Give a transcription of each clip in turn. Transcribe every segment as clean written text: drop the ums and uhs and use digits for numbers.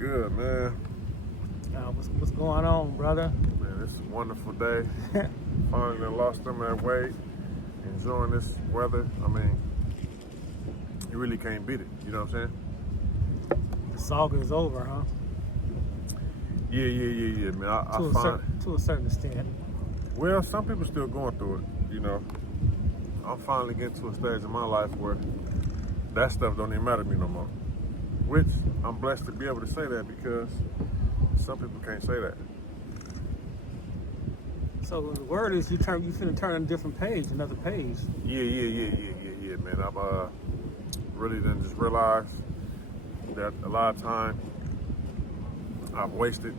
good, man? What's going on, brother? Man, it's a wonderful day. Finally done lost them that weight. Enjoying this weather. I mean, you really can't beat it. You know what I'm saying? The saga is over, huh? Yeah, man. To a certain extent. Well, some people still going through it, you know. I'm finally getting to a stage in my life where that stuff don't even matter to me no more. Which I'm blessed to be able to say that because some people can't say that. So the word is you finna turn on a different page, another page. Yeah, man. I'm really done just realized that a lot of time I've wasted.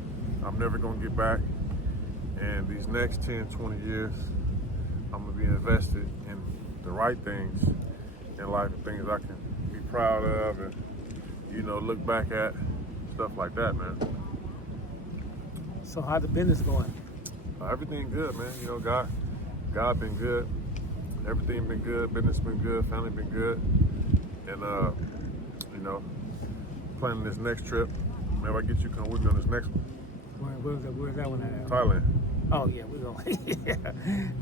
I'm never gonna get back. And these next 10, 20 years, I'm gonna be invested in the right things in life, and things I can be proud of and, you know, look back at, stuff like that, man. So how the business going? Everything good, man. You know, God been good. Everything been good. Business been good. Family been good. And, you know, planning this next trip. Maybe I get you come with me on this next one. Where's that one at? Thailand. Oh yeah, we going.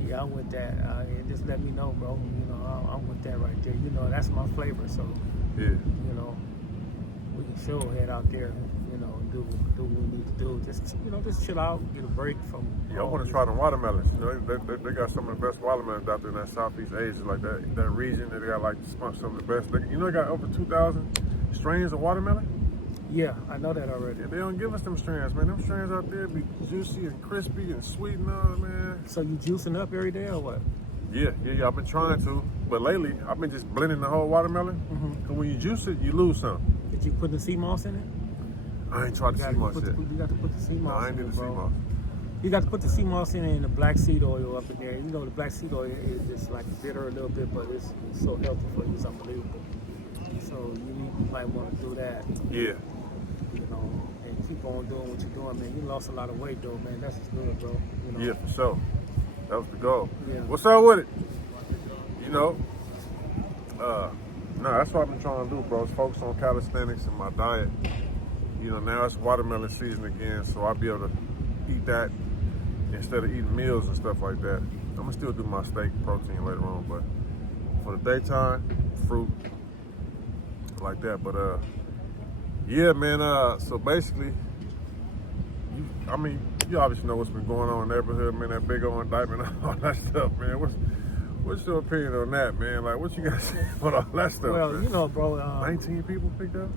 yeah, I'm with that. Just let me know, bro. You know, I'm with that right there. You know, that's my flavor. So, Yeah. you know, we can sure head out there. You know, do what we need to do. Just chill out, get a break from. Yeah, I want to try them watermelons. You know, they got some of the best watermelons out there in that Southeast Asia, like that region. They got like some of the best. They got over 2,000 strains of watermelon. Yeah, I know that already. Yeah, they don't give us them strands, man. Them strands out there be juicy and crispy and sweet and all, man. So you juicing up every day or what? Yeah. I've been trying to, but lately I've been just blending the whole watermelon. Cause when you juice it, you lose some. Did you put the sea moss in it? I ain't tried the sea moss yet. You got to put the sea moss. No, I ain't need the sea moss. You got to put the sea moss in it and the black seed oil up in there. You know, the black seed oil is like bitter a little bit, but it's so healthy for you. It's unbelievable. So you might want to do that. Yeah. You know, and keep on doing what you're doing, man. You lost a lot of weight, though, man. That's good, bro. You know? Yeah, for sure. That was the goal. Yeah. What's up with it? You know, that's what I've been trying to do, bro. Is focus on calisthenics and my diet. You know, now it's watermelon season again, so I'll be able to eat that instead of eating meals and stuff like that. I'm gonna still do my steak protein later on, but for the daytime, fruit like that. But yeah, man. So basically, you obviously know what's been going on in the neighborhood, man. That big old indictment, all that stuff, man. What's your opinion on that, man? Like, what you got to say about all that stuff? Well, man? you know, bro. 19 people picked up.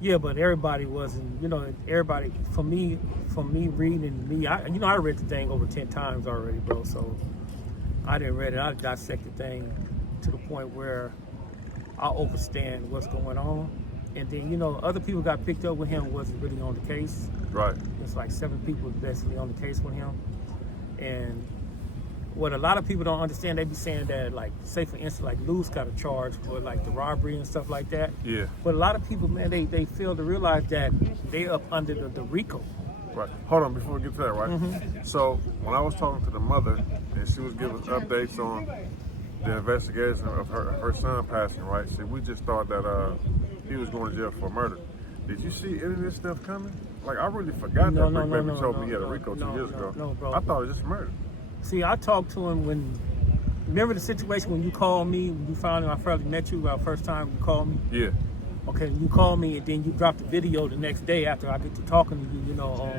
Yeah, but everybody wasn't. You know, everybody. For me reading I read the thing over 10 times already, bro. So I didn't read it. I dissect the thing to the point where I understand what's going on. And then, you know, other people got picked up with him, wasn't really on the case. Right. It's like 7 people basically on the case with him. And what a lot of people don't understand, they be saying that, like, say for instance, like Luz got a charge for like the robbery and stuff like that. Yeah. But a lot of people, man, they fail to realize that they up under the RICO. Right. Hold on, before we get to that, right? So when I was talking to the mother, and she was giving us updates on the investigation of her son passing, right? See, we just thought that he was going to jail for murder. Did you see any of this stuff coming? Like, I really forgot that Rick Baby told me he had a RICO 2 years ago. No, bro. I thought it was just murder. See, I talked to him remember the situation when you called me, when you found out I first met you, our first time you called me? Yeah. Okay, you called me and then you dropped the video the next day after I get to talking to you, you know,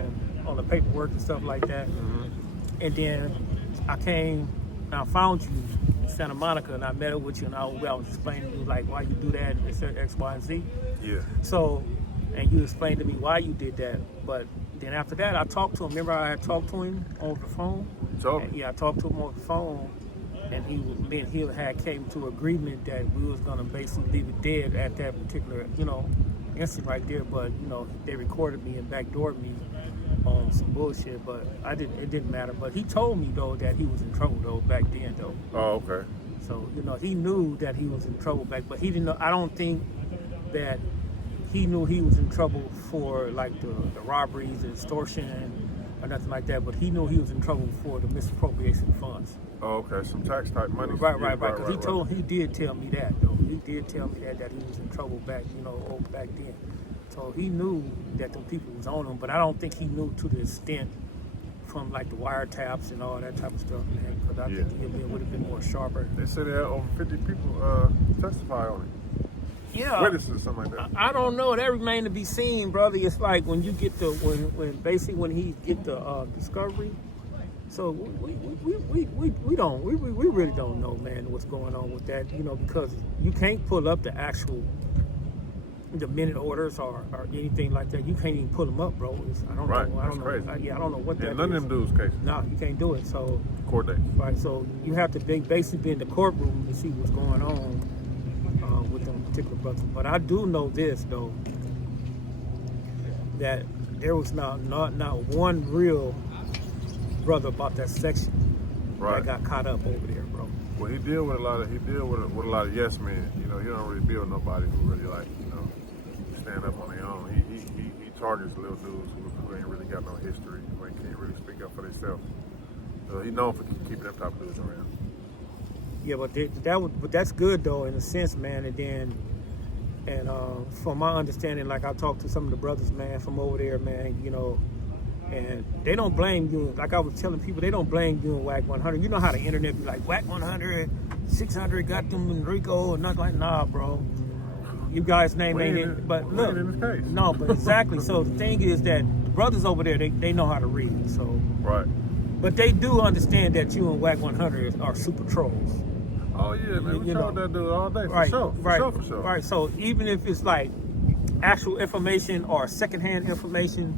on the paperwork and stuff like that. And then I came and I found you in Santa Monica and I met up with you and I was explaining to you like why you do that and said X, Y, and Z. Yeah. So, and you explained to me why you did that. But then after that, I talked to him. Remember I had talked to him over the phone? Yeah, I talked to him over the phone. And me and he had came to agreement that we was gonna basically leave it dead at that particular, you know, instant right there. But you know, they recorded me and backdoored me on some bullshit. But it didn't matter. But he told me though that he was in trouble though back then though. Oh, okay. So you know, he knew that he was in trouble back, but he didn't know. I don't think that he knew he was in trouble for like the robberies, the extortion, or nothing like that. But he knew he was in trouble for the misappropriation of funds. Oh, okay. Some tax type money. Right. Because he did tell me that, though. He did tell me that he was in trouble back, you know, back then. So he knew that the people was on him, but I don't think he knew to the extent from like the wiretaps and all that type of stuff, man. Because I think it would have been more sharper. They said they had over 50 people testify on it. Yeah, witnesses, something like that. I don't know. That remains to be seen, brother. It's like when you get the when he get the discovery. So we really don't know, man, what's going on with that. You know, because you can't pull up the actual minute orders or anything like that. You can't even pull them up, bro. I don't know. I don't know. Crazy. I don't know what that is. None of them dudes cases. No, you can't do it. So court date. Right. So you have to basically be in the courtroom to see what's going on with them particular brothers. But I do know this though, that there was not one real brother about that section that got caught up over there, bro. Well, he deal with a lot of yes men. You know, he don't really deal with nobody who really stand up on their own. He targets little dudes who ain't really got no history, who can't really speak up for themselves. So he known for keeping them type of dudes around. Yeah, but that's good though in a sense, man. And from my understanding, like I talked to some of the brothers, man, from over there, man, you know, and they don't blame you. Like I was telling people, they don't blame you in WAC 100. You know how the internet be like, WAC 100, 600 got them in Rico, and nothing like, nah, bro. You guys name ain't it. But look, no, but exactly. So the thing is that the brothers over there, they know how to read. So right. But they do understand that you and WAC 100 are super trolls. Oh yeah, man, we trolled that dude all day, for sure. Right, so even if it's like actual information or secondhand information,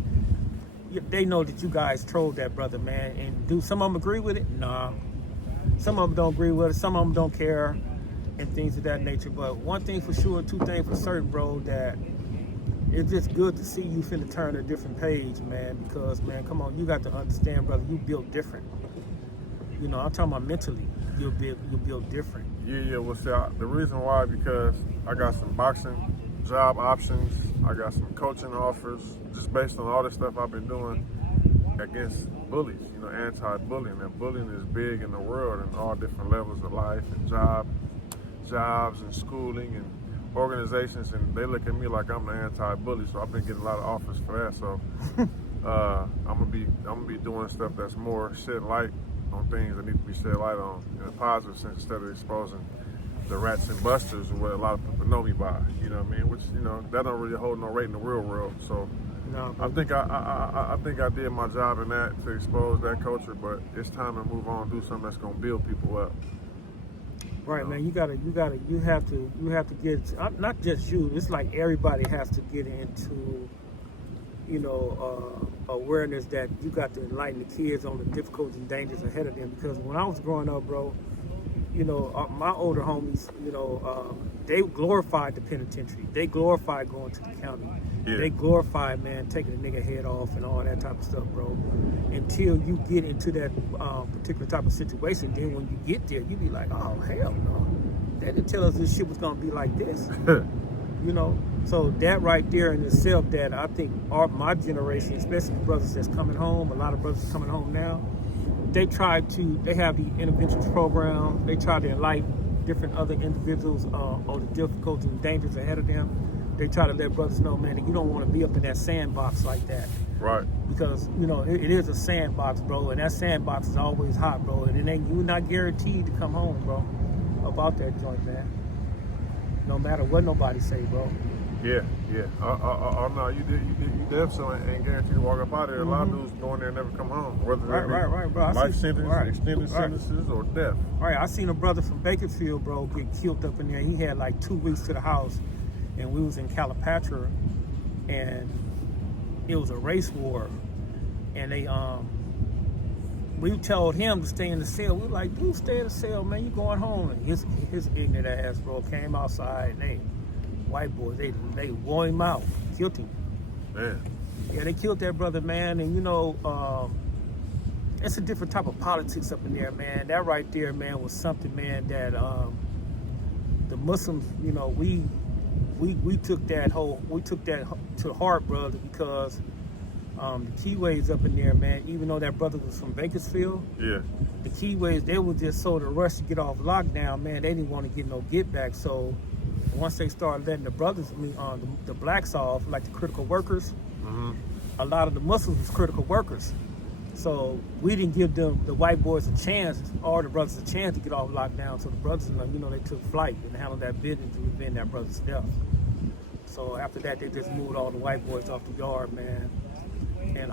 they know that you guys trolled that brother, man. And do some of them agree with it? Nah. Some of them don't agree with it, some of them don't care, and things of that nature. But one thing for sure, two things for certain, bro, that it's just good to see you finna turn a different page, man, because, man, come on, you got to understand, brother, you built different. You know, I'm talking about mentally. You'll build different. Yeah. Well, see, the reason why, because I got some boxing job options, I got some coaching offers, just based on all the stuff I've been doing against bullies, you know, anti-bullying. And bullying is big in the world in all different levels of life and jobs and schooling and organizations, and they look at me like I'm the anti-bully. So I've been getting a lot of offers for that. So I'm gonna be doing stuff that's more shed light on things that need to be shed light on in a positive sense, instead of exposing the rats and busters, or what a lot of people know me by. You know what I mean? Which, you know, that don't really hold no weight in the real world. So no, I think I did my job in that, to expose that culture. But it's time to move on, do something that's gonna build people up. Right, man. You have to get, not just you. It's like everybody has to get into, you know, awareness that you got to enlighten the kids on the difficulties and dangers ahead of them. Because when I was growing up, bro, you know, my older homies, you know, they glorified the penitentiary. They glorified going to the county. Yeah. They glorified, man, taking a nigga head off and all that type of stuff, bro. Until you get into that particular type of situation, then when you get there, you be like, oh, hell no. They didn't tell us this shit was going to be like this. You know, so that right there in itself, that I think my generation, especially the brothers that's coming home, a lot of brothers coming home now, they have the interventions program. They try to enlighten different other individuals on the difficulties and dangers ahead of them. They try to let brothers know, man, that you don't want to be up in that sandbox like that. Right. Because, you know, it is a sandbox, bro, and that sandbox is always hot, bro, and you're not guaranteed to come home, bro, about that joint, man. No matter what nobody say, bro. Yeah. Oh no, you definitely ain't guaranteed to walk up out there. A lot of dudes going there and never come home. Whether right, bro. Life sentence, extended sentences, or death. Right, I seen a brother from Bakersfield, bro, get killed up in there. He had like 2 weeks to the house, and we was in Calipatra, and it was a race war, and they we told him to stay in the cell. We were like, dude, stay in the cell, man. You going home? And his ignorant ass, bro, came outside, and white boys, they wore him out, killed him. Man. Yeah, they killed that brother, man. And you know, it's a different type of politics up in there, man. That right there, man, was something, man, that the Muslims, you know, we took that to heart, brother, because the Keyways up in there, man, even though that brother was from Bakersfield, yeah, the Keyways, they were just so to rush to get off lockdown, man. They didn't want to get no get back, so once they started letting the brothers, the blacks off, like the critical workers, a lot of the Muslims was critical workers. So we didn't give them, the white boys, a chance, or the brothers a chance to get off lockdown. So the brothers, they took flight and handled that business to prevent that brother's death. So after that, they just moved all the white boys off the yard, man. And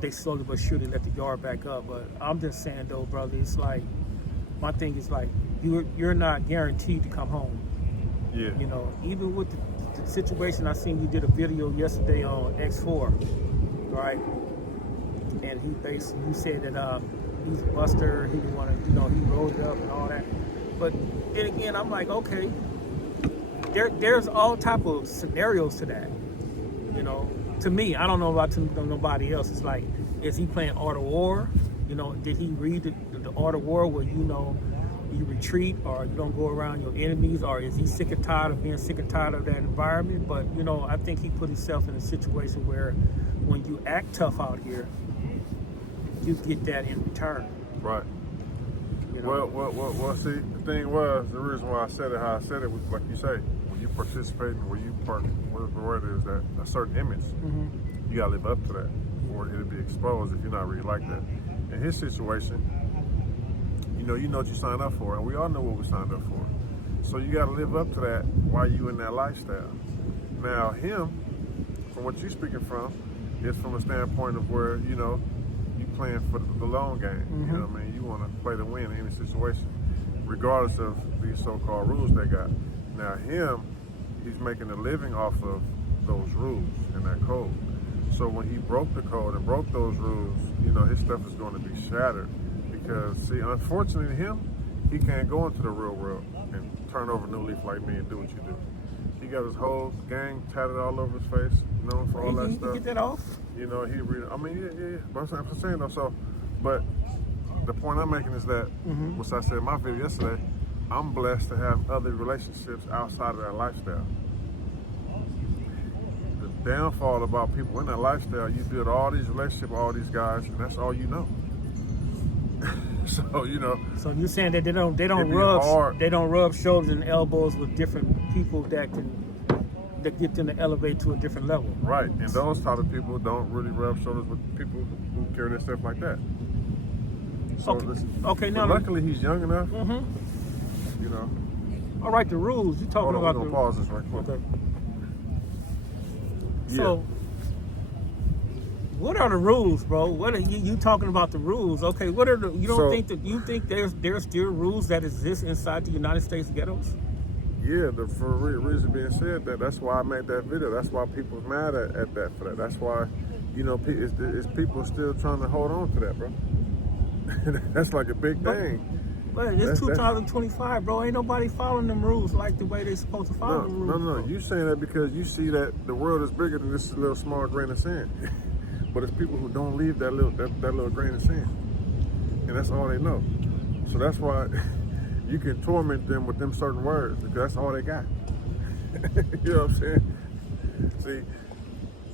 they slowly but surely let the yard back up. But I'm just saying, though, brother, it's like, my thing is like, you're not guaranteed to come home. Yeah. Even with the situation, I seen you did a video yesterday on X4, right? And you said that he's a buster, he didn't want to, he rolled it up and all that. But then again, I'm like, okay, there's all type of scenarios to that. To me, I don't know about nobody else. It's like, is he playing Art of War? Did he read the Art of War where you retreat or you don't go around your enemies, or is he sick and tired of being sick and tired of that environment? But I think he put himself in a situation where when you act tough out here, you get that in return. Right. Well, see, the thing was, the reason why I said it how I said it was, like you say, when you participate, when you whatever the word is, that a certain image, you gotta live up to that, or it'll be exposed if you're not really like that. In his situation, you know what you signed up for, and we all know what we signed up for. So you gotta live up to that while you in that lifestyle. Now him, from what you're speaking from, is from a standpoint of where, you playing for the long game. You know what I mean? You want to play to win in any situation, regardless of these so-called rules they got. Now him, he's making a living off of those rules and that code. So when he broke the code and broke those rules, his stuff is going to be shattered. Because, see, unfortunately to him, he can't go into the real world and turn over a new leaf like me and do what you do. He got his whole gang tatted all over his face, for all that stuff. Get that off? Yeah. But I'm saying though, so, but the point I'm making is that, which I said in my video yesterday, I'm blessed to have other relationships outside of that lifestyle. The downfall about people in that lifestyle, you build all these relationships, all these guys, and that's all you know. So So you're saying that they don't rub shoulders and elbows with different people that get them to elevate to a different level. Right, and those type of people don't really rub shoulders with people who carry their stuff like that. So okay. Now, luckily he's young enough. All right, the rules you talking about. We're gonna pause this right quick. Okay. Yeah. So, what are the rules, bro? What are you talking about the rules? Okay, what are you think there's still rules that exist inside the United States ghettos? Yeah, for a reason being said, that's why I made that video. That's why people's mad at that for that. That's why, it's people still trying to hold on to that, bro. That's like a big thing. But it's 2025, bro. Ain't nobody following them rules like the way they supposed to follow the rules. No. You saying that because you see that the world is bigger than this little small grain of sand. But it's people who don't leave that little grain of sand, and that's all they know. So that's why you can torment them with them certain words, because that's all they got. You know what I'm saying? See,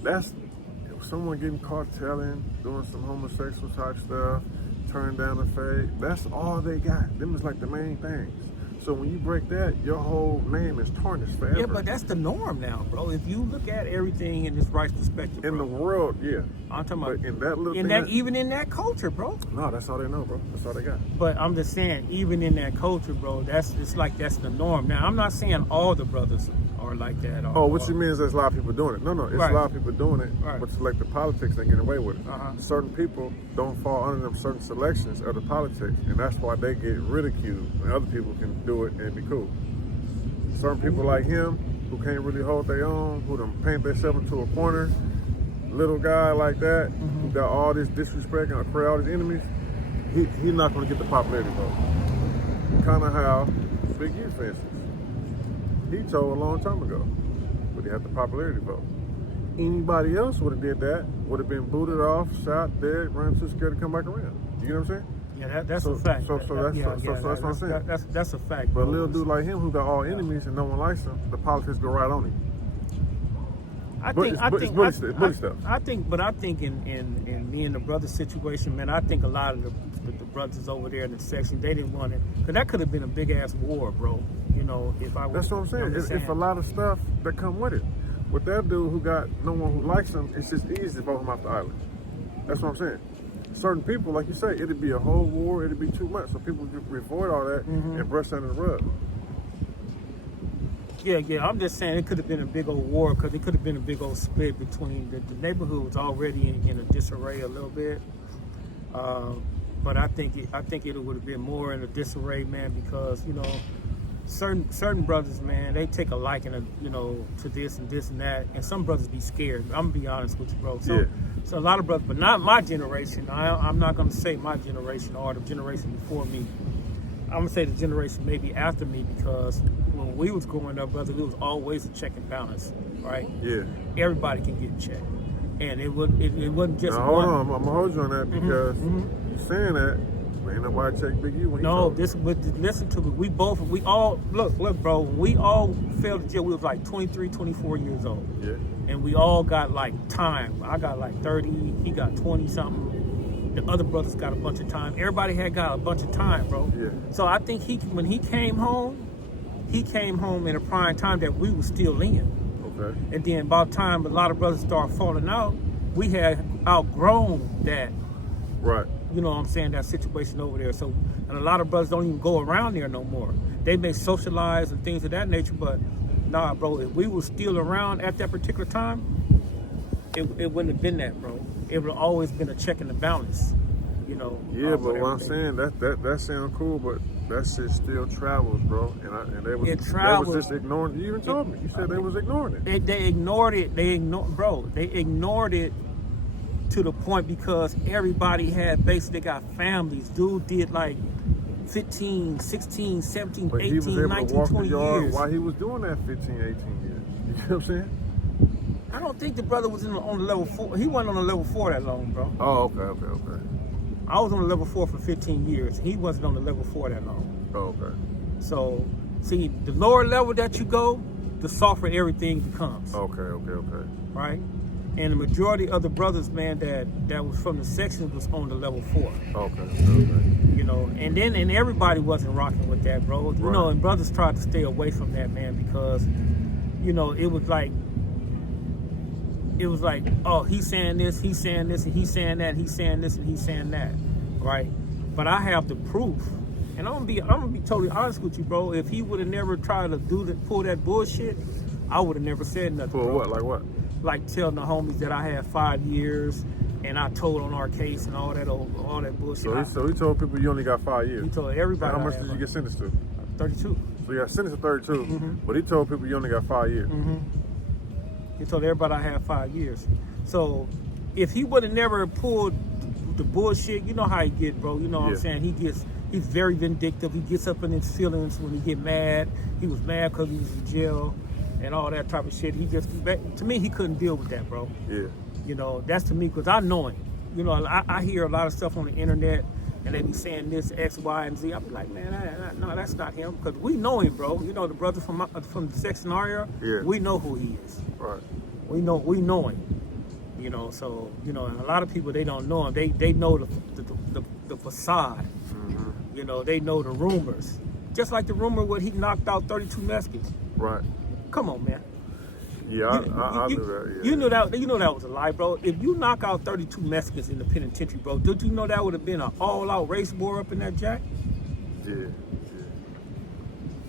that's someone getting caught doing some homosexual type stuff, turning down the fade. That's all they got. Them is like the main things. So when you break that, your whole name is tarnished forever. Yeah, but that's the norm now, bro. If you look at everything in this right perspective, in the world, yeah. I'm talking about in that little even in that culture, bro. No, that's all they know, bro. That's all they got. But I'm just saying, even in that culture, bro, that's the norm. Now, I'm not saying all the brothers are like that. What you mean is there's a lot of people doing it. No, it's a lot of people doing it, but selective politics, they get away with it. Certain people don't fall under them certain selections of the politics, and that's why they get ridiculed, and other people can do it and be cool. Certain people like him, who can't really hold their own, who done paint themselves into a corner, little guy like that, who got all this disrespect and create all these enemies, he's not going to get the popularity vote. Kind of how Big U, for instance. He told a long time ago, but he had the popularity vote. Anybody else would have did that, would have been booted off, shot, dead, ran too scared to come back around. You know what I'm saying? Yeah, that's a fact. So that's what I'm saying. That's a fact. But a little dude like him who got all enemies and no one likes him, the politics go right on him. It's bully stuff. I think in me and the brother situation, man, I think a lot of the brothers over there in the section, they didn't want it, because that could have been a big ass war, bro. You know, if I was. That's what I'm saying. It's a lot of stuff that come with it. With that dude who got no one who likes him, it's just easy to vote him off the island. That's what I'm saying. Certain people, like you say, it'd be a whole war, it'd be too much. So people just avoid all that and brush under the rug. Yeah. I'm just saying it could have been a big old war, because it could have been a big old split between the neighborhood was already in a disarray a little bit. But I think it would have been more in a disarray, man, because, you know, certain brothers, man, they take a liking to this and that, and some brothers be scared. I'm gonna be honest with you, bro. So a lot of brothers, but not my generation. I'm not gonna say my generation or the generation before me. I'm gonna say the generation maybe after me, because when we was growing up, brother, it was always a check and balance, right? Yeah. Everybody can get checked, and it wasn't just. Now, hold on, I'm gonna hold you on that, because you're saying that. Ain't nobody check Big U when he No, listen to me. We all, look, bro, we all fell to jail. We was like 23, 24 years old. Yeah. And we all got like time. I got like 30, he got 20 something. The other brothers got a bunch of time. Everybody had got a bunch of time, bro. Yeah. So I think when he came home in a prime time that we were still in. Okay. And then by the time a lot of brothers started falling out, we had outgrown that. Right. You know what I'm saying, that situation over there. So, and a lot of brothers don't even go around there no more. They may socialize and things of that nature, but nah, bro, if we were still around at that particular time, it wouldn't have been that, bro. It would have always been a check and a balance, you know. Yeah, but what I'm saying, that sounds cool, but that shit still travels, bro. And they was just ignoring. You even told me. You said they was ignoring it. They ignored it. They ignored it to the point because everybody had basically got families. Dude did like 15, 16, 17, but 18, he was able 19, to walk 20 the yard years. while he was doing that 15, 18 years. You know what I'm saying? I don't think the brother was on the level 4. He wasn't on the level 4 that long, bro. Oh, okay. I was on the level 4 for 15 years. He wasn't on the level 4 that long. Oh, okay. So, see, the lower level that you go, the softer everything becomes. Okay. Right? And the majority of the brothers, man, that was from the section was on the level 4. Okay. You know, and everybody wasn't rocking with that, bro. You know, and brothers tried to stay away from that, man, because, you know, it was like, oh, he's saying this, and he's saying that, he's saying this, and he's saying that, right? But I have the proof, and I'm gonna be totally honest with you, bro. If he would have never tried to pull that bullshit, I would have never said nothing. Pull what? Like what? Like telling the homies that I had 5 years and I told on our case and all that bullshit. So he told people you only got 5 years. He told everybody. How much did you get sentenced to? 32. So you got sentenced to 32, but he told people you only got 5 years. He told everybody I had 5 years. So if he would have never pulled the bullshit, you know how he get, bro. You know what I'm saying? He's very vindictive. He gets up in his feelings when he get mad. He was mad because he was in jail and all that type of shit. To me, he couldn't deal with that, bro. Yeah. You know, that's to me, because I know him. You know, I hear a lot of stuff on the internet, and they be saying this, X, Y, and Z. I be like, man, no, that's not him, because we know him, bro. You know, the brother from the section area, we know who he is. Right. We know him. You know, so, you know, and a lot of people, they don't know him. They know the facade. You know, they know the rumors. Just like the rumor where he knocked out 32 Mexicans. Right. Come on, man. Yeah, I knew that. Yeah. You know that was a lie, bro. If you knock out 32 Mexicans in the penitentiary, bro, did you know that would have been an all-out race war up in that jack? Yeah.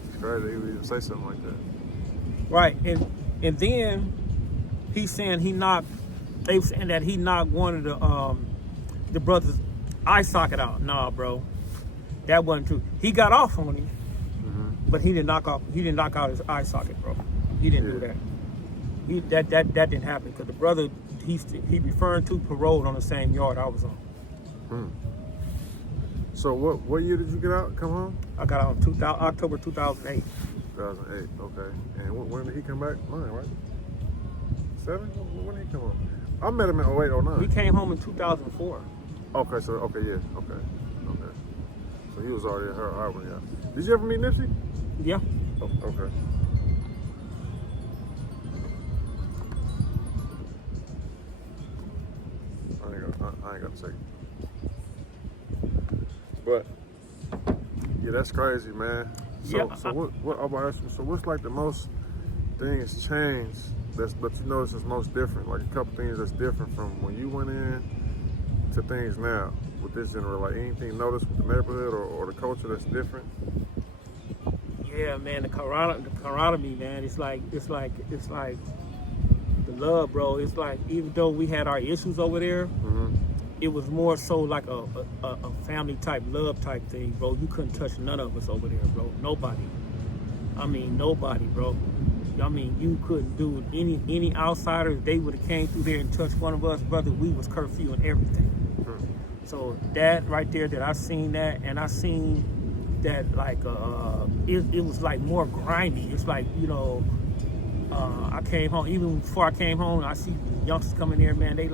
It's crazy he would even say something like that. Right, and then he's saying they were saying that he knocked one of the brothers' eye socket out. Nah, bro, that wasn't true. He got off on him, but he didn't knock out his eye socket, bro. He didn't do that. That didn't happen, because the brother he referring to paroled on the same yard I was on. So what year did you get out? Come home? I got out in October 2008. 2008. Okay. And when did he come back? 9, right? 7? When did he come home? I met him in 08, 09. We came home in 2004. Okay. So okay. So he was already her Harvard. Yeah. Did you ever meet Nipsey? Yeah. Oh, okay. I ain't gonna take it. But yeah, that's crazy, man. So what I'm gonna ask you, so what's like the most things changed but you notice is most different? Like a couple things that's different from when you went in to things now with this general, like anything noticed with the neighborhood or the culture that's different? Yeah, man, the camaraderie, man. It's like the love, bro. It's like even though we had our issues over there, it was more so like a family type love type thing, bro. You couldn't touch none of us over there, bro. Nobody. I mean, nobody, bro. I mean, you couldn't do any outsiders. They would have came through there and touched one of us, brother. We was curfew and everything. So that right there, that I seen that, and I seen that like it was like more grimy. It's like, you know, I came home, even before I came home, I see youngsters coming there, man. They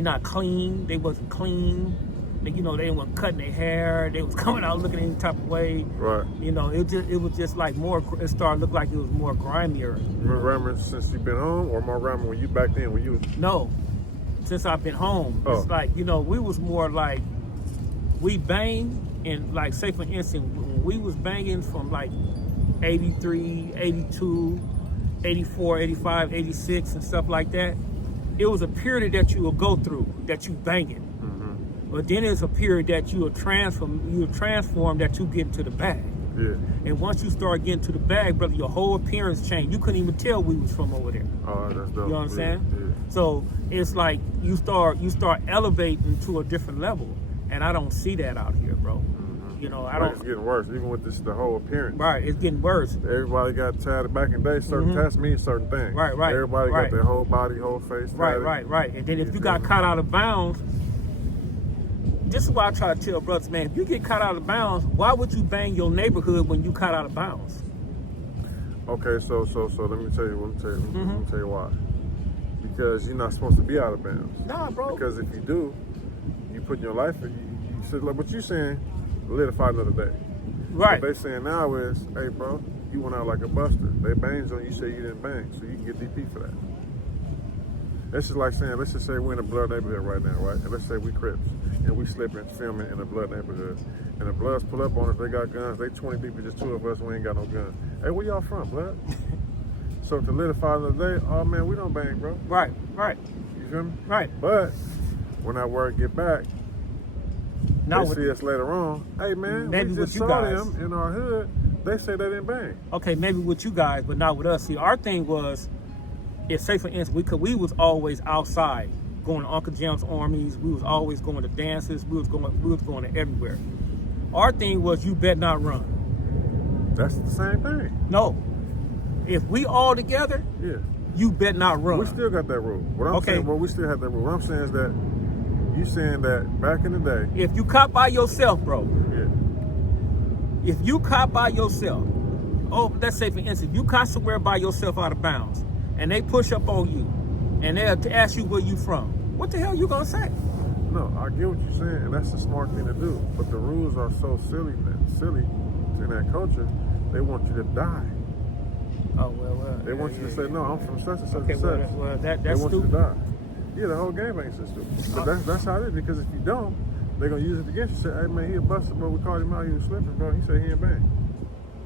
not clean. They wasn't clean. You know, they weren't cutting their hair. They was coming out looking any type of way. Right. You know, it was just like more. It started to look like it was more grimier. More grimy since you've been home, or more grimy when you back then when you was? No, since I've been home. Oh. It's like, you know, we was more like we banged, and like, say for instance, when we was banging from like 83, 82, 84, 85, 86 and stuff like that, it was a period that you will go through that you banging. But then there's a period that you will transform that you get into the bag. Yeah. And once you start getting to the bag, brother, your whole appearance changed. You couldn't even tell we was from over there. Oh, that's dope. You know what I'm saying? Yeah. So it's like you start elevating to a different level, and I don't see that out here, bro. You know, I don't. It's getting worse, even with the whole appearance. Right, it's getting worse. Everybody got tatted back in the day. Certain tats mean certain things. Right. Everybody got their whole body, whole face tatted. Right. And then if you got caught out of bounds, this is why I try to tell brothers, man, if you get caught out of bounds, why would you bang your neighborhood when you caught out of bounds? Okay, so let me tell you why. Because you're not supposed to be out of bounds. Nah, bro. Because if you do, you put your life in. You said, like what you saying, live to fight another day. Right. What they saying now is, hey, bro, you went out like a buster. They banged on you, say you didn't bang, so you can get DP for that. It's just like saying, let's just say we're in a blood neighborhood right now, right? And let's say we Crips, and we slipping, filming in a blood neighborhood. And the Bloods pull up on us, they got guns, they 20 people, just two of us, we ain't got no guns. Hey, where y'all from, blood? So to live the fight another day, oh man, we don't bang, bro. Right. You feel me? Right. But when that word get back, now they see us later on, hey man, we just saw them in our hood, they say they didn't bang. Okay, maybe with you guys, but not with us. See, our thing was, if say for instance, we was always outside, going to Uncle Jim's armies. We was always going to dances. We was going to everywhere. Our thing was, you bet not run. That's the same thing. No, if we all together, yeah, you bet not run. We still got that rule. What I'm saying, well, we still have that rule. What I'm saying is that you saying that back in the day, if you caught by yourself, bro. Yeah. If you caught by yourself, let's say for instance, you caught somewhere by yourself out of bounds, and they push up on you, and they'll ask you where you from. What the hell you gonna say? No, I get what you're saying, and that's the smart thing to do. But the rules are so silly in that culture. They want you to die. Oh well. They want you to say, no, I'm from such and such and such. Well, that's they want stupid. you to die. Yeah, the whole game ain't so stupid. But that's how it is, because if you don't, they're gonna use it against you. Say, hey man, he a buster, bro. We called him out, he was slipping, bro. He said he ain't bang.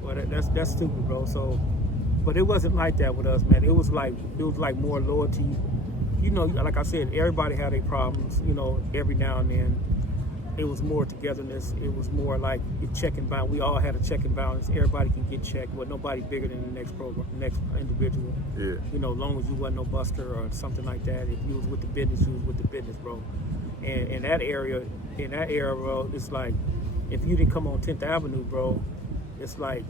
Well, that's stupid, bro. So, but it wasn't like that with us, man. It was like more loyalty. You know, like I said, everybody had their problems. You know, every now and then, it was more togetherness. It was more like a check and balance. We all had a check and balance. Everybody can get checked, but nobody bigger than the next individual. Yeah. You know, as long as you wasn't no buster or something like that. If you was with the business, you was with the business, bro. And in that era, bro, it's like, if you didn't come on 10th Avenue, bro, it's like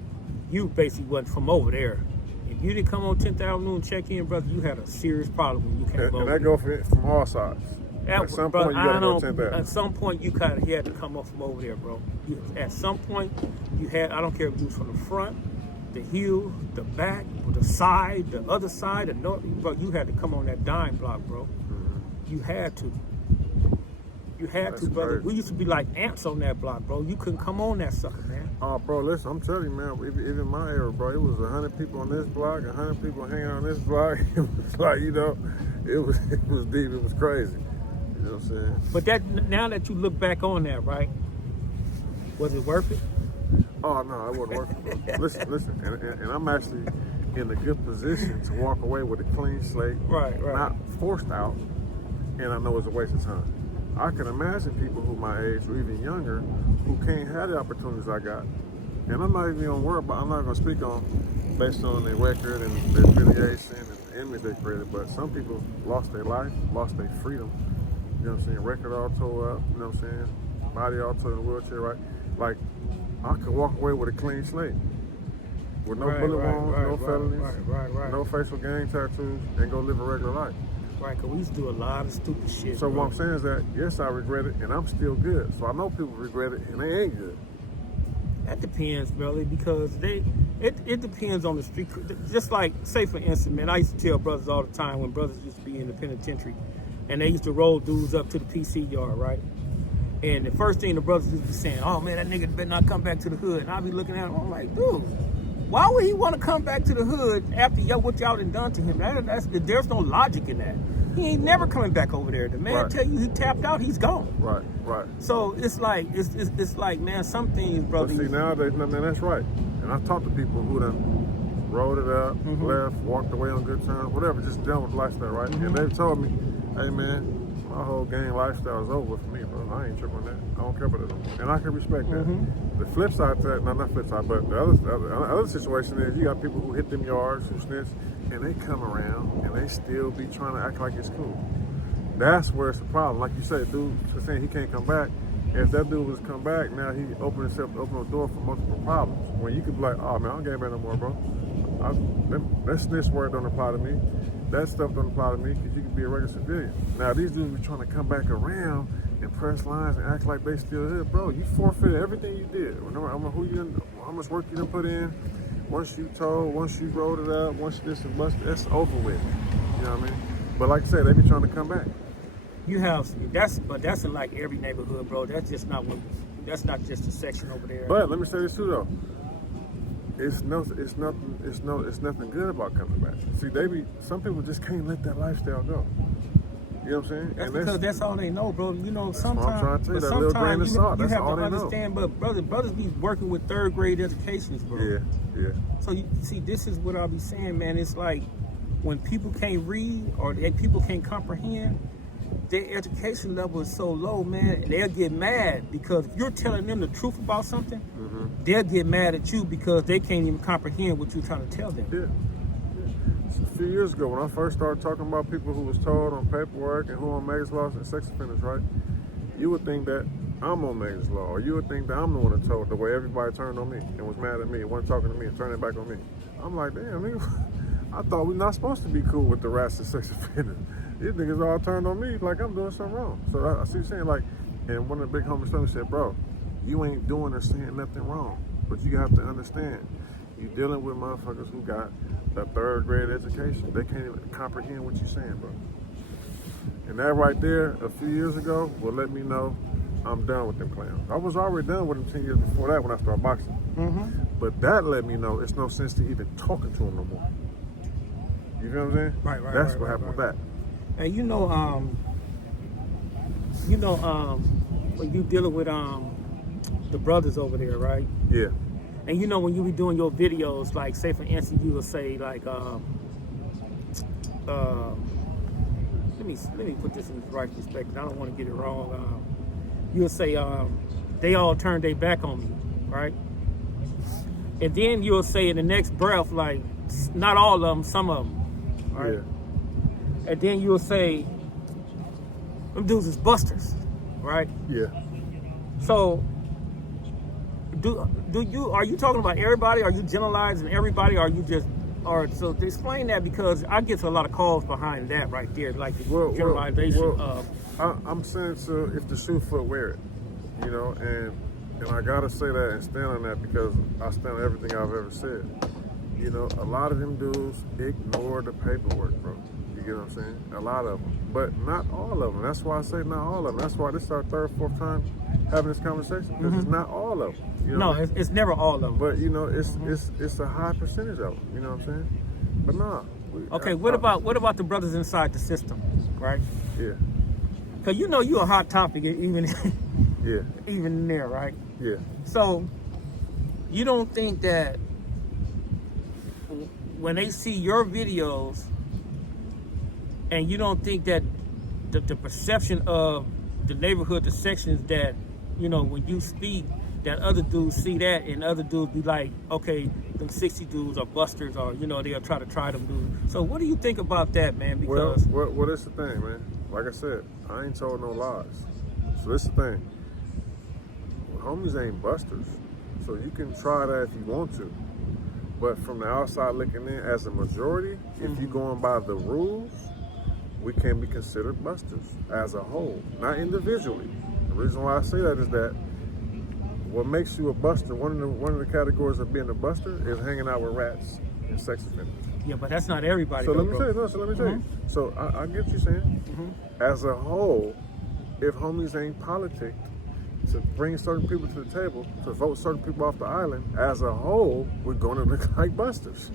you basically wasn't from over there. If you didn't come on 10th Avenue and check in, brother, you had a serious problem when you came over. And that go from all sides. At some point, you gotta go 10th Avenue. At some point, you had to come up from over there, bro. At some point, you had, I don't care if you was from the front, the heel, the back, the side, the other side, the north, bro, you had to come on that dime block, bro. Mm-hmm. You had to. You had That's to, brother. Crazy. We used to be like ants on that block, bro. You couldn't come on that sucker, man. Oh, bro, listen, I'm telling you, man, even my era, bro, it was 100 people on this block, 100 people hanging on this block. It was like, you know, it was deep. It was crazy. You know what I'm saying? But that now that you look back on that, right? Was it worth it? Oh no, it wasn't worth it. Bro. Listen, and I'm actually in a good position to walk away with a clean slate, right. Not forced out, and I know it's a waste of time. I can imagine people who my age or even younger who can't have the opportunities I got, and I'm not even gonna worry about. I'm not gonna speak on based on their record and their affiliation and the image they created. But some people lost their life, lost their freedom. You know what I'm saying? Record all tore up. You know what I'm saying? Body all tore in a wheelchair, right? Like I could walk away with a clean slate. With no bullet wounds, no felonies, no facial gang tattoos, and go live a regular life. Right, because we used to do a lot of stupid shit. So what I'm saying is that, yes, I regret it, and I'm still good. So I know people regret it, and they ain't good. That depends, brother, because it depends on the street. Just like, say for instance, man, I used to tell brothers all the time when brothers used to be in the penitentiary, and they used to roll dudes up to the PC yard, right? And the first thing the brothers used to be saying, oh man, that nigga better not come back to the hood. And I'll be looking at him, I'm like, dude, why would he want to come back to the hood after what y'all done to him? There's no logic in that. He ain't never coming back over there. The man tell you he tapped out, he's gone. Right. So it's like, man, some things, brother. But see, nowadays, that's right. And I've talked to people who done rolled it up, left, walked away on good terms, whatever, just done with lifestyle, right? And they've told me, hey man, my whole gang lifestyle is over for me, bro. I ain't tripping on that. I don't care about it. And I can respect that. The flip side to that, not flip side, but the other situation is you got people who hit them yards, who snitch, and they come around and they still be trying to act like it's cool. That's where it's the problem. Like you said, dude was saying he can't come back. If that dude was to come back, now he opened himself to open the door for multiple problems. When you could be like, oh man, I don't get back no more, bro. That snitch word don't apply to me. That stuff don't apply to me because you can be a regular civilian. Now these dudes be trying to come back around and press lines and act like they still here, bro. You forfeited everything you did. Remember, how much work you done put in. Once you told, once you rolled it up, once this and bust, that's over with. You know what I mean? But like I said, they be trying to come back. But that's in like every neighborhood, bro. That's just not just a section over there. But let me say this too, though. It's nothing good about coming back. See, some people just can't let that lifestyle go. You know what I'm saying? That's because that's all they know, bro. You know, sometimes. I'm trying to tell you, that little grain of salt. That's all they know. You have to understand, but brothers be working with third grade educations, bro. Yeah. So you see, this is what I'll be saying, man. It's like when people can't read or people can't comprehend, their education level is so low, man. They'll get mad because if you're telling them the truth about something, they'll get mad at you because they can't even comprehend what you're trying to tell them. Yeah. So a few years ago, when I first started talking about people who was told on paperwork and who on Megan's laws and sex offenders, right? You would think that I'm on Megan's law, or you would think that I'm the one that told the way everybody turned on me and was mad at me, wasn't talking to me and turning it back on me. I'm like, damn, nigga, I thought we're not supposed to be cool with the rats and sex offenders. These niggas all turned on me like I'm doing something wrong. So I see what you're saying, like, and one of the big homies told me, said, bro, you ain't doing or saying nothing wrong, but you have to understand, you're dealing with motherfuckers who got a third grade education. They can't even comprehend what you're saying, bro. And that right there, a few years ago, will let me know I'm done with them clowns. I was already done with them 10 years before that when I started boxing. But that let me know it's no sense to even talking to them no more. You know what I'm saying? Right. That's what happened with that. And you know, when you dealing with the brothers over there, right? Yeah. And you know, when you be doing your videos, like say for instance, you will say like, let me put this in the right perspective. I don't want to get it wrong. You'll say they all turned their back on me, right? And then you'll say in the next breath, like, not all of them, some of them, right? Yeah. And then you'll say, them dudes is busters, right? Yeah. So, are you talking about everybody? Are you generalizing everybody? Or are you just, so to explain that, because I get a lot of calls behind that right there, like the generalization of. I'm saying, so if the shoe foot, wear it, you know, and I gotta say that and stand on that because I stand on everything I've ever said. You know, a lot of them dudes ignore the paperwork, bro. You get what I'm saying? A lot of them, but not all of them. That's why I say not all of them. That's why this is our third, fourth time having this conversation, because it's not all of them. You know, it's never all of them. But you know, it's a high percentage of them. You know what I'm saying? But nah, Okay, what about the brothers inside the system, right? Yeah. Because you're a hot topic even Yeah. even there, right? Yeah. So you don't think that when they see your videos, and you don't think that the perception of the neighborhood, the sections that, when you speak, that other dudes see that and other dudes be like, okay, them 60 dudes are busters, or, they'll try them dudes. So what do you think about that, man? Because well, that's the thing, man. Like I said, I ain't told no lies. So this is the thing. Homies ain't busters. So you can try that if you want to. But from the outside looking in, as a majority, if you're going by the rules, we can be considered busters as a whole, not individually. The reason why I say that is that what makes you a buster, one of the categories of being a buster is hanging out with rats and sex offenders. Yeah, but that's not everybody. So let me tell you. So I get what you're saying. As a whole, if homies ain't politic to bring certain people to the table, to vote certain people off the island, as a whole, we're going to look like busters.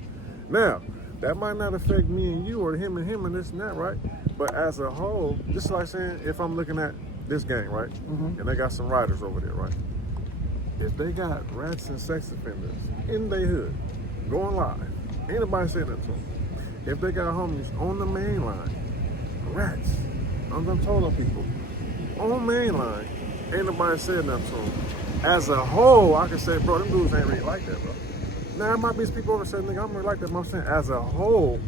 Now, that might not affect me and you or him and this and that, right? But as a whole, just like saying, if I'm looking at this gang, right? And they got some riders over there, right? If they got rats and sex offenders in their hood, going live, ain't nobody saying that to them. If they got homies on the main line, rats, I'm told on people, on main line, ain't nobody saying nothing to them. As a whole, I can say, bro, them dudes ain't really like that, bro. Now, there might be some people over saying, nigga, I'm really like that, but I'm saying, as a whole,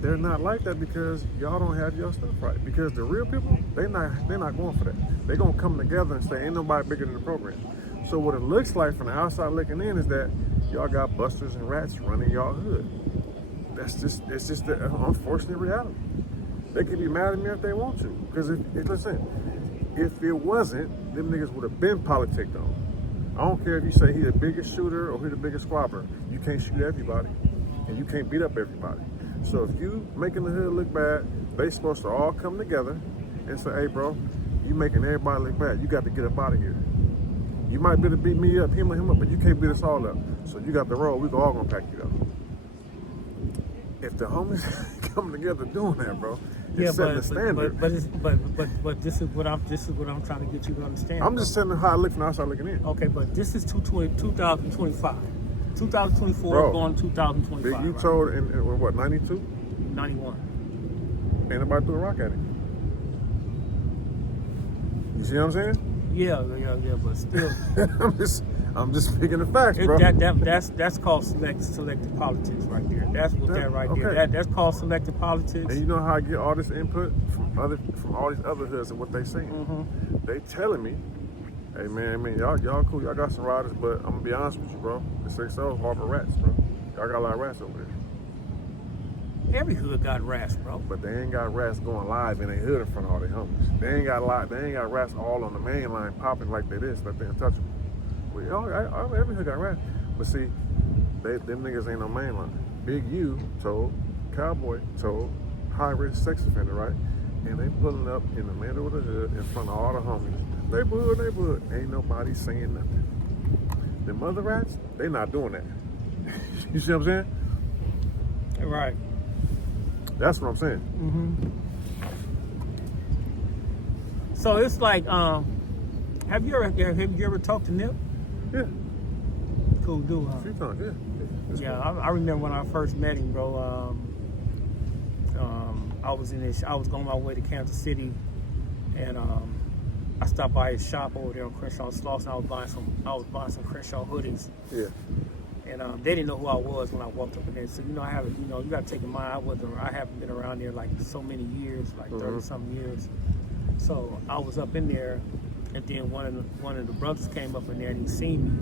they're not like that because y'all don't have your stuff right. Because the real people, they're not going for that. They're gonna come together and say, ain't nobody bigger than the program. So what it looks like from the outside looking in is that y'all got busters and rats running y'all hood. It's just the unfortunate reality. They could be mad at me if they want to. Because if it wasn't, them niggas would have been politicked on. I don't care if you say he the biggest shooter or he the biggest squabber. You can't shoot everybody. And you can't beat up everybody. So if you making the hood look bad, they supposed to all come together and say, hey bro, you making everybody look bad. You got to get up out of here. You might be able to beat me up, him up, but you can't beat us all up. So you got the roll, we all gonna pack you up. If the homies coming together doing that, bro, it's setting the standard. But this is what I'm trying to get you to understand. I'm just telling how I look from the outside looking in. Okay, but this is 2025. 2024 bro, going 2025. You right? told in what, 92? 91. Ain't nobody threw a rock at him. You see what I'm saying? Yeah, but still. I'm just speaking the facts, bro. That's called selective politics right there. That's what that right there. That's called selective politics. And you know how I get all this input from all these other hoods and what they saying. They telling me, hey man, y'all cool, y'all got some riders, but I'm gonna be honest with you, bro. The 6-0 harbor rats, bro. Y'all got a lot of rats over there. Every hood got rats, bro. But they ain't got rats going live in their hood in front of all their homies. They ain't got rats all on the main line popping like they this, like they untouchable. Well, every hood got rats. But see, them niggas ain't no main line. Big U told, Cowboy told, high risk sex offender, right? And they pulling up in the middle of the hood in front of all the homies. Neighborhood. Ain't nobody saying nothing. Them other rats, they not doing that. You see what I'm saying? Right. That's what I'm saying. So it's like, have you ever talked to Nip? Yeah. Cool dude, huh? A few times, yeah. I remember when I first met him, bro. I was going my way to Kansas City, and I stopped by his shop over there on Crenshaw Slauson. I was buying some Crenshaw hoodies. Yeah. And they didn't know who I was when I walked up in there. So you got to take in mind I haven't been around there like so many years, like 30-something years. So I was up in there, and then one of the brothers came up in there and he seen me,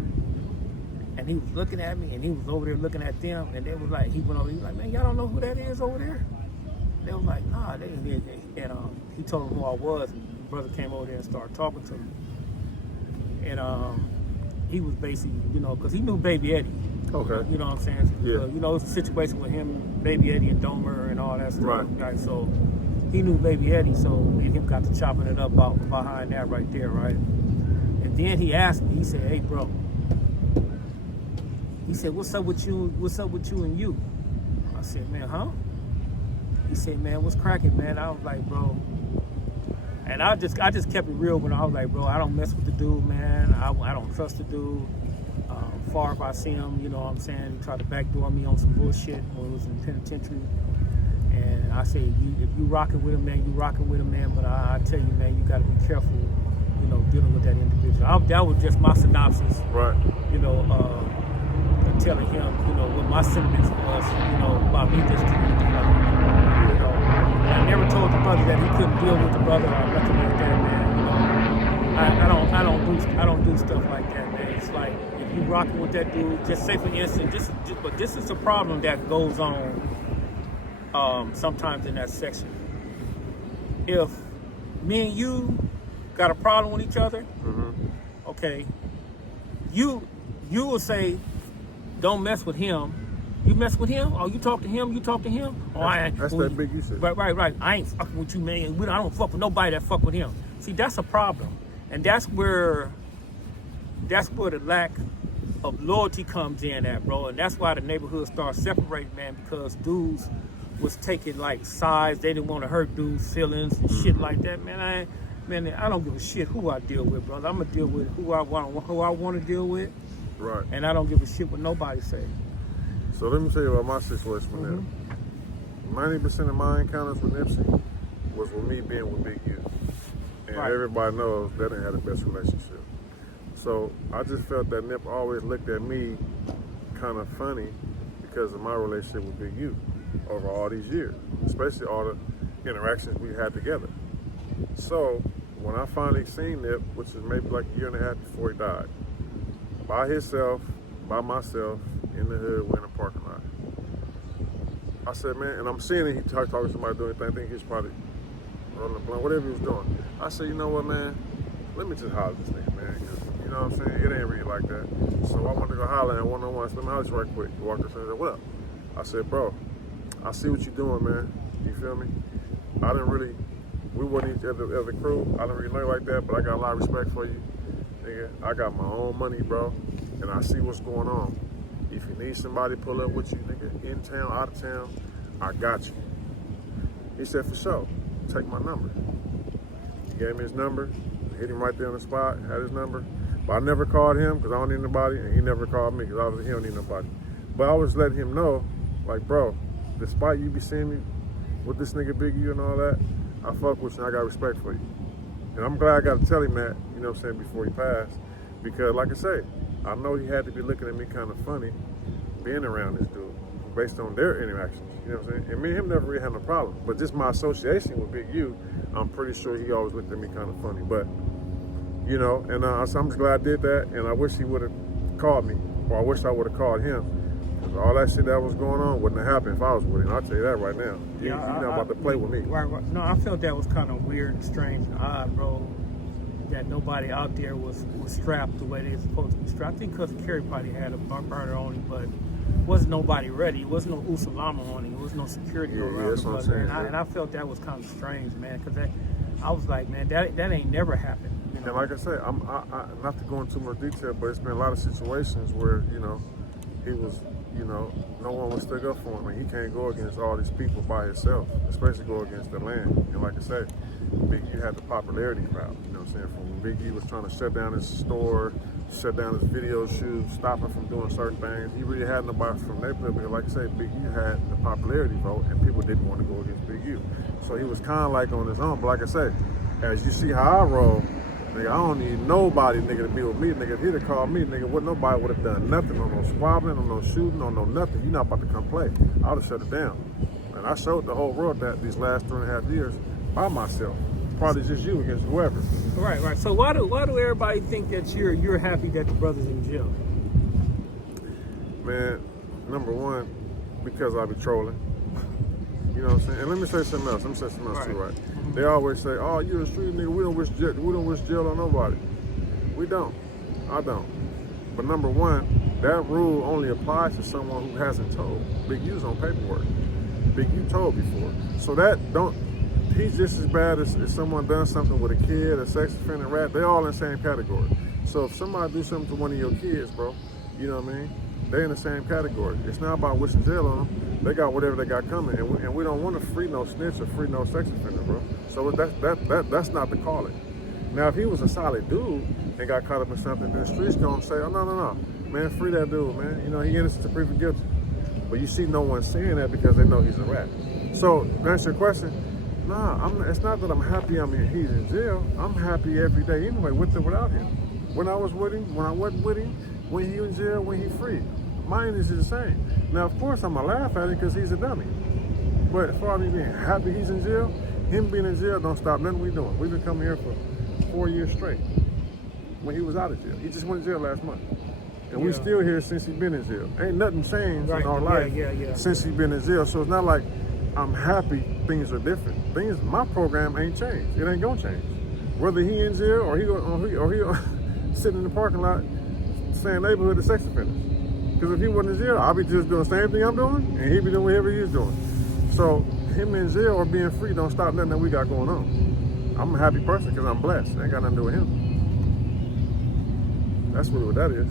and he was looking at me, and he was over there looking at them, and they was like, he was like, man, y'all don't know who that is over there? They was like, nah, and he told them who I was, and the brother came over there and started talking to me, and he was basically, because he knew Baby Eddie. Okay. You know what I'm saying? Yeah. It was a situation with him, Baby Eddie, and Domer, and all that stuff. Right. So he knew Baby Eddie, so me and him got to chopping it up out behind that right there, right? And then he asked me, he said, hey, bro. He said, what's up with you and you? I said, man, huh? He said, man, what's cracking, man? I was like, bro. And I just kept it real when I was like, bro, I don't mess with the dude, man. I don't trust the dude. Far if I see him, you know what I'm saying? He tried to backdoor me on some bullshit when he was in the penitentiary. And I said, if you rocking with him, man, you rocking with him, man. But I tell you, man, you got to be careful, you know, dealing with that individual. That was just my synopsis. Right. You know, telling him, you know, what my sentiments was, you know, about me just treating the brother. You know, and I never told the brother that he couldn't deal with the brother or nothing like that, man. You know, I don't do stuff like that, man. It's like if you rocking with that dude, just say for instance, but this is a problem that goes on sometimes in that section. If me and you got a problem with each other, okay, you will say, don't mess with him. You mess with him, or you talk to him, you talk to him. Or that's that big you said. Right. I ain't fucking with you, man. I don't fuck with nobody that fuck with him. See, that's a problem. And that's where the lack of loyalty comes in at, bro. And that's why the neighborhood starts separating, man, because dudes was taking like sides. They didn't want to hurt dudes' feelings and shit like that, man. I don't give a shit who I deal with, brother. I'm gonna deal with who I want to deal with. Right. And I don't give a shit what nobody say. So let me tell you about my situation with them. 90% of my encounters with Nipsey was with me being with Big U. And everybody knows that didn't have the best relationship. So I just felt that Nip always looked at me kind of funny because of my relationship with Big U over all these years, especially all the interactions we had together. So when I finally seen Nip, which is maybe like a year and a half before he died, by himself, by myself, in the hood, we're in a parking lot. I said, man, and I'm seeing that he talking to somebody doing anything. I think he's probably rolling a blunt, whatever he was doing. I said, you know what, man? Let me just holler at this nigga, man. Cause, you know what I'm saying? It ain't really like that. So I wanted to go holler at him one-on-one. I said, let me holler at you right quick. He walked up and said, what up? I said, bro, I see what you're doing, man. You feel me? We weren't each other as a crew. I didn't really know like that, but I got a lot of respect for you. Nigga, I got my own money, bro, and I see what's going on. If you need somebody to pull up with you, nigga, in town, out of town, I got you. He said, for sure, take my number. He gave me his number, hit him right there on the spot, had his number. But I never called him because I don't need nobody, and he never called me because he don't need nobody. But I was letting him know, like, bro, despite you be seeing me with this nigga Big U and all that, I fuck with you and I got respect for you. And I'm glad I got to tell him that, you know what I'm saying, before he passed. Because, like I say, I know he had to be looking at me kind of funny being around this dude based on their interactions, you know what I'm saying? And me and him never really had no problem. But just my association with Big U, I'm pretty sure he always looked at me kind of funny. But, you know, and so I'm just glad I did that. And I wish he would have called me, or I wish I would have called him. All that shit that was going on wouldn't have happened if I was with him. I'll tell you that right now. He's not about to play with me. Right. No, I felt that was kind of weird and strange and odd, bro. That nobody out there was strapped the way they were supposed to be strapped. I think because Kerry probably had a burner on him, but wasn't nobody ready. There was no Usalama on him. There was no security around that's what I'm saying. And I felt that was kind of strange, man, because I was like, man, that ain't never happened. You know? And like I said, I'm not to go into too much detail, but it's been a lot of situations where, you know, he was, you know, no one would stick up for him, and he can't go against all these people by himself, especially go against the land. And like I said, Big U had the popularity crowd, you know what I'm saying? From when Big U was trying to shut down his store, shut down his video shoots, stop him from doing certain things, he really had nobody from neighborhood, because like I said, Big U had the popularity vote, and people didn't want to go against Big U. So he was kind of like on his own, but like I said, as you see how I roll, nigga, I don't need nobody, nigga, to be with me, nigga. If he'd have called me, nigga, nobody would have done nothing on no squabbling, on no shooting, on no nothing. You're not about to come play. I would have shut it down. And I showed the whole world that these last 3.5 years by myself. Probably just you against whoever. Right. So why do everybody think that you're happy that the brother's in jail? Man, number one, because I be trolling. You know what I'm saying? And let me say something else. Too, right? They always say, oh, you're a street nigga, we don't wish jail on nobody. We don't. I don't. But number one, that rule only applies to someone who hasn't told. Big U's on paperwork. Big U told before. So he's just as bad as someone done something with a kid, a sex offender, rat. They all in the same category. So if somebody do something to one of your kids, bro, you know what I mean? They in the same category. It's not about wishing jail on them. They got whatever they got coming, and we don't want to free no snitch or free no sex offender, bro. So that's not the calling. Now, if he was a solid dude and got caught up in something, then the streets gonna say, oh, no, man, free that dude, man. You know, he innocent to prove guilty. But you see no one saying that because they know he's a rat. So, to answer your question, it's not that I'm happy he's in jail. I'm happy every day anyway, with or without him. When I was with him, when I wasn't with him, when he was in jail, when he free. Mine is the same. Now, of course, I'm going to laugh at him because he's a dummy. But as far as me being happy he's in jail, him being in jail don't stop nothing we're doing. We've been coming here for 4 years straight when he was out of jail. He just went to jail last month. And we still here since he been in jail. Ain't nothing changed in our life since he been in jail. So it's not like I'm happy things are different. My program ain't changed. It ain't gonna change. Whether he in jail or he sitting in the parking lot saying neighborhood of sex offenders. Because if he wasn't in jail, I'll be just doing the same thing I'm doing, and he'd be doing whatever he's doing. So him in jail or being free don't stop nothing that we got going on. I'm a happy person because I'm blessed. It ain't got nothing to do with him. That's really what that is.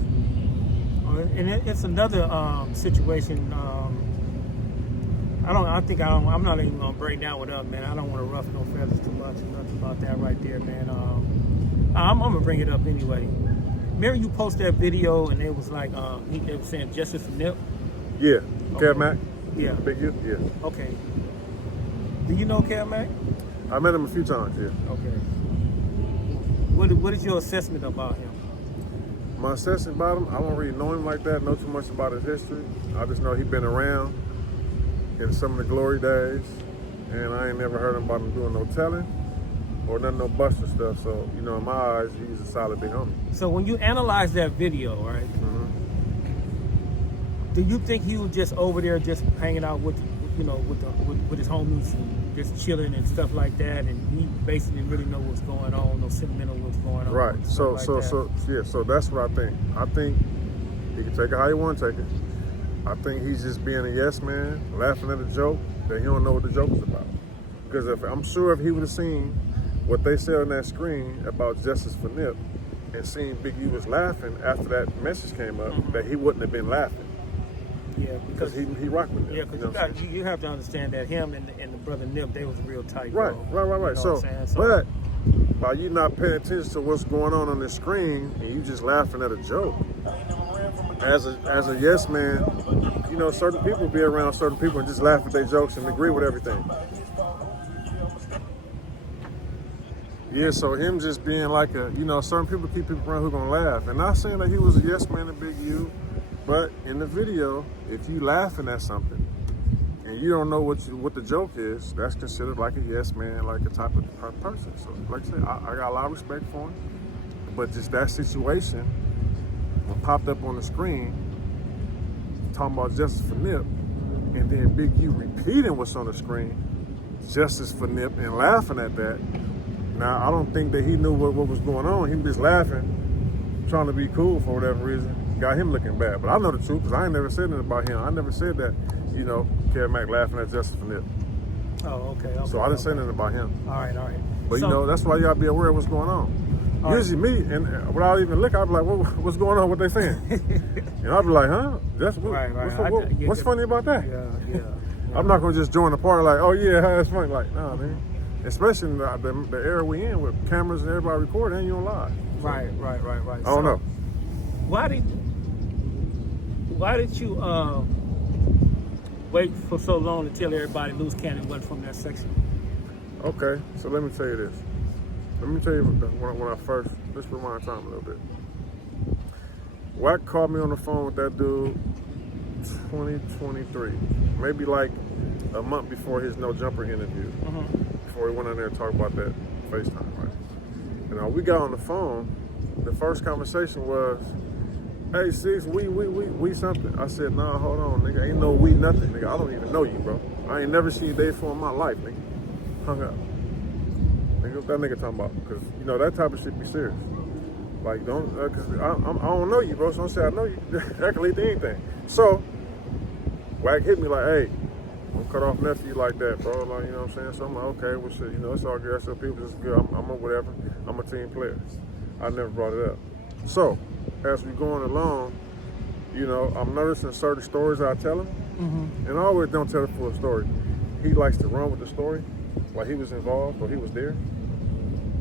And it's another situation. I'm not even gonna break down with up, man. I don't want to ruffle no feathers too much. Nothing about that right there, man. I'm gonna bring it up anyway. Remember you posted that video and it was like he was saying justice for Nip. Yeah, okay. Kev Mack. Yeah, Big U. Yeah. Okay. Do you know Kev Mack? I met him a few times. Yeah. Okay. What is your assessment about him? My assessment about him, I don't really know him like that, know too much about his history. I just know he's been around in some of the glory days, and I ain't never heard about him doing no telling or nothing, no buster stuff. So, you know, in my eyes, he's a solid big homie. So when you analyze that video, right, do you think he was just over there just hanging out with his homies and just chilling and stuff like that, and he basically didn't really know what's going on, no sentimental what's going on? Right. So that's what I think. I think he can take it how you want to take it. I think he's just being a yes man, laughing at a joke that he don't know what the joke is about. Because I'm sure if he would have seen what they said on that screen about justice for Nip and seen Big U was laughing after that message came up, that he wouldn't have been laughing. Yeah, because he rocked with Nip. Yeah, because you have to understand that him and the brother Nip, they was real tight. Right. So, but by you not paying attention to what's going on the screen and you just laughing at a joke, as a yes man, you know, certain people be around certain people and just laugh at their jokes and agree with everything. Yeah, so him just being like certain people keep people around who gonna laugh. And not saying that he was a yes man to Big U, but in the video, if you laughing at something and you don't know what the joke is, that's considered like a yes man, like a type of person. So like I said, I got a lot of respect for him, but just that situation popped up on the screen talking about justice for Nip, and then Big U repeating what's on the screen, justice for Nip, and laughing at that. Now, I don't think that he knew what was going on. He was just laughing, trying to be cool for whatever reason. Got him looking bad. But I know the truth because I ain't never said anything about him. I never said that, Kev Mack laughing at justice for Nip. Oh, okay. So I didn't say anything about him. All right. But, that's why you got to be aware of what's going on. Usually me, and without even looking, I'd be like, what's going on? What they saying? And I'd be like, huh? What's funny about that? Yeah. I'm not going to just join the party like, oh, yeah, that's funny. Like, nah, man. Especially in the era we in with cameras and everybody recording, and you on live. So, right. I don't know. Why did you wait for so long to tell everybody Loose Cannon wasn't from that section? Okay, so let me tell you this. Let me tell you when I first, let's rewind time a little bit. Wack called me on the phone with that dude 2023, maybe like a month before his No Jumper interview, before he went in there and talked about that FaceTime, right? And we got on the phone, the first conversation was, hey, Six, we something. I said, nah, hold on, nigga, ain't no we nothing, nigga. I don't even know you, bro. I ain't never seen you day before in my life, nigga. Hung up. Nigga, what that nigga talking about? Because, that type of shit be serious. Like, because I don't know you, bro, so don't say I know you. That can lead to anything. So, Wack hit me like, hey, don't cut off nephew like that, bro. Like, you know what I'm saying? So I'm like, okay, well, shit, it's all good. I said, people, it's good. I'm a whatever. I'm a team player. I never brought it up. So, as we going along, You know, I'm noticing certain stories I tell him, Mm-hmm. and I always don't tell the full story. He likes to run with the story, like he was involved or he was there,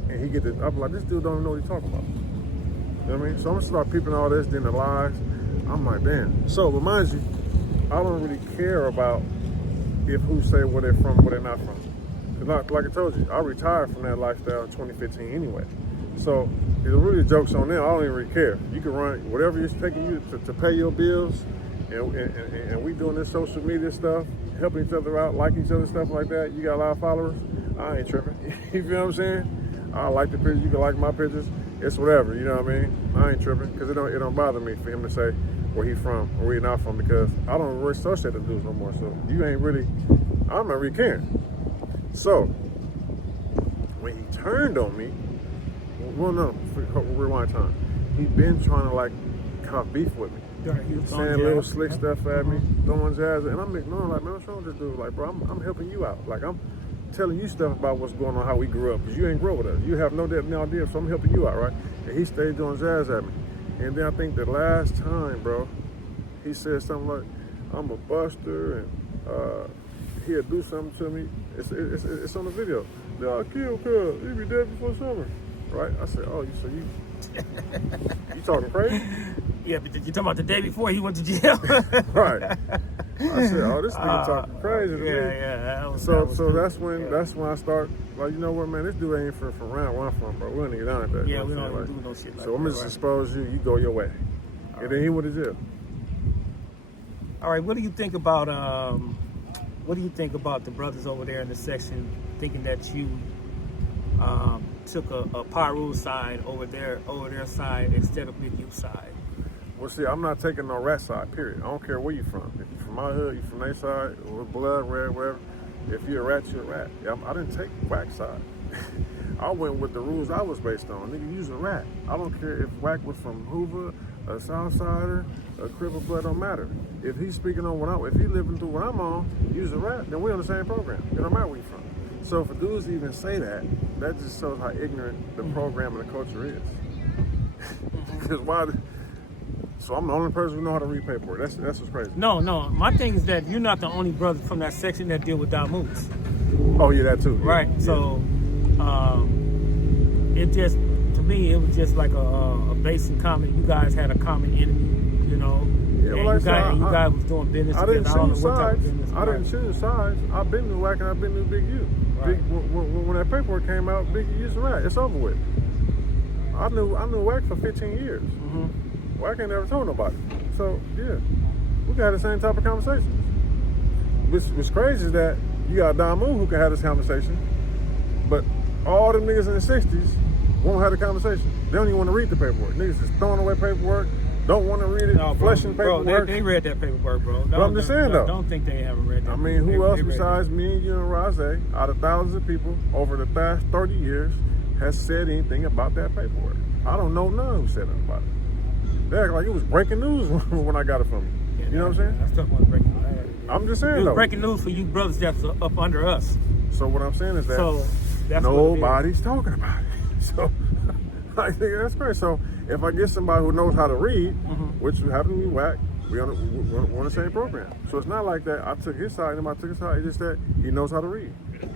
and he get the. I'm like, this dude don't even know what he's talking about. You know what I mean? So I'm gonna start peeping all this, then the lies. I'm like, damn. So reminds you, I don't really care about if who say where they're from, where they're not from. Cause like I told you, I retired from that lifestyle in 2015 anyway. So it's really jokes on them. I don't even really care. You can run whatever it's taking you to pay your bills, and we doing this social media stuff, helping each other out, liking each other, stuff like that. You got a lot of followers. I ain't tripping. You feel what I'm saying? I like the pictures. You can like my pictures. It's whatever. You know what I mean? I ain't tripping because it don't bother me for him to say where he from or where he not from, because I don't really associate the dudes no more. So you ain't really. I'm not really caring. So when he turned on me. Well, no, rewind time. He been trying to like cop beef with me, saying little slick stuff at me, throwing jazz, and I'm ignoring like, man, what's wrong with this dude? Like, bro, I'm helping you out. Like, I'm telling you stuff about what's going on, how we grew up, because you ain't grow with us. You have no idea, so I'm helping you out, right? And he stayed doing jazz at me. And then I think the last time, bro, he said something like, I'm a buster, and he'll do something to me. It's on the video. I'll kill cuz, he'll be dead before summer. Right? I said, oh, you talking crazy? Yeah, but you talking about the day before he went to jail? Right. I said, oh, this nigga talking crazy to me. Yeah. So that's when I start, like, you know what, man, this dude ain't from around where I'm from, bro. We don't even down at that. Yeah, we don't do no shit like that. So I'm gonna just expose you, you go your way. And then he went to jail. All right, what do you think about the brothers over there in the section thinking that you took a Paru side over their side instead of Big U side? Well, see, I'm not taking no rat side, period. I don't care where you from. If you're from my hood, you from their side, or blood, wherever. If you're a rat, you're a rat. Yeah, I didn't take Wack side. I went with the rules I was based on. Nigga, use a rat. I don't care if Wack was from Hoover, a Southsider, a Crip or Blood, don't matter. If he's speaking on if he living through what I'm on, use a rat, then we're on the same program. It don't matter where you're from. So for dudes to even say that just shows how ignorant the program and the culture is. Because so I'm the only person who know how to read paperwork. That's what's crazy. No. My thing is that you're not the only brother from that section that deal with moves. Oh yeah, that too. Yeah. Right. Yeah. So it just, to me, it was just like a basic common. You guys had a common enemy, you know. Yeah, well, you guys was doing business. I didn't choose sides. I didn't choose sides. I've been to Wack and I've been to Big U. Right. When that paperwork came out, Big U used a rat. It's over with. I knew Wack for 15 years. Mm-hmm. Wack ain't never told nobody. So yeah, we can have the same type of conversations. What's crazy is that you got Damu who can have this conversation, but all them niggas in the 60s won't have the conversation. They don't even want to read the paperwork. Niggas just throwing away paperwork. Don't want to read it, fleshing paperwork. Bro, they read that paperwork, bro. But I'm just saying, though. Don't think they haven't read that. I mean, who else besides me and you and Razé, out of thousands of people over the past 30 years, has said anything about that paperwork? I don't know none who said anything about it. They act like it was breaking news when I got it from you. You know what I'm saying? That stuff wasn't breaking news. I'm just saying, it was though. breaking news for you brothers that's up under us. So what I'm saying is that that's nobody's talking about it. So I think that's great. So if I get somebody who knows how to read, which happened to be Wack, we're on the same program. So it's not like that I took his side and I took his side. It's just that he knows how to read.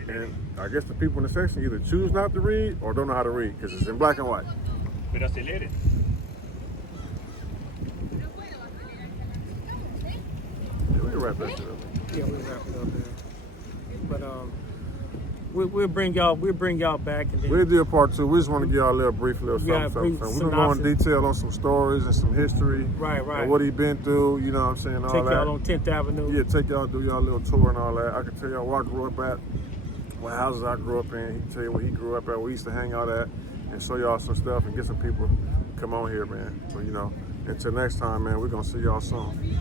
And I guess the people in the section either choose not to read or don't know how to read because it's in black and white. Pero acelere. Yeah, we can wrap that shit up. Yeah, we'll wrap it up there. But we'll bring y'all back, and then we'll do a part 2. We just want to give y'all a little brief something. We're gonna go in detail on some stories and some history. Right. And what he been through, you know what I'm saying, all take that. y'all on 10th Avenue. Yeah, take y'all, do y'all little tour and all that. I can tell y'all where I grew up at, what houses I grew up in. He can tell you where he grew up at, where we used to hang out at, and show y'all some stuff and get some people come on here, man. So, you know, until next time, man, we're gonna see y'all soon.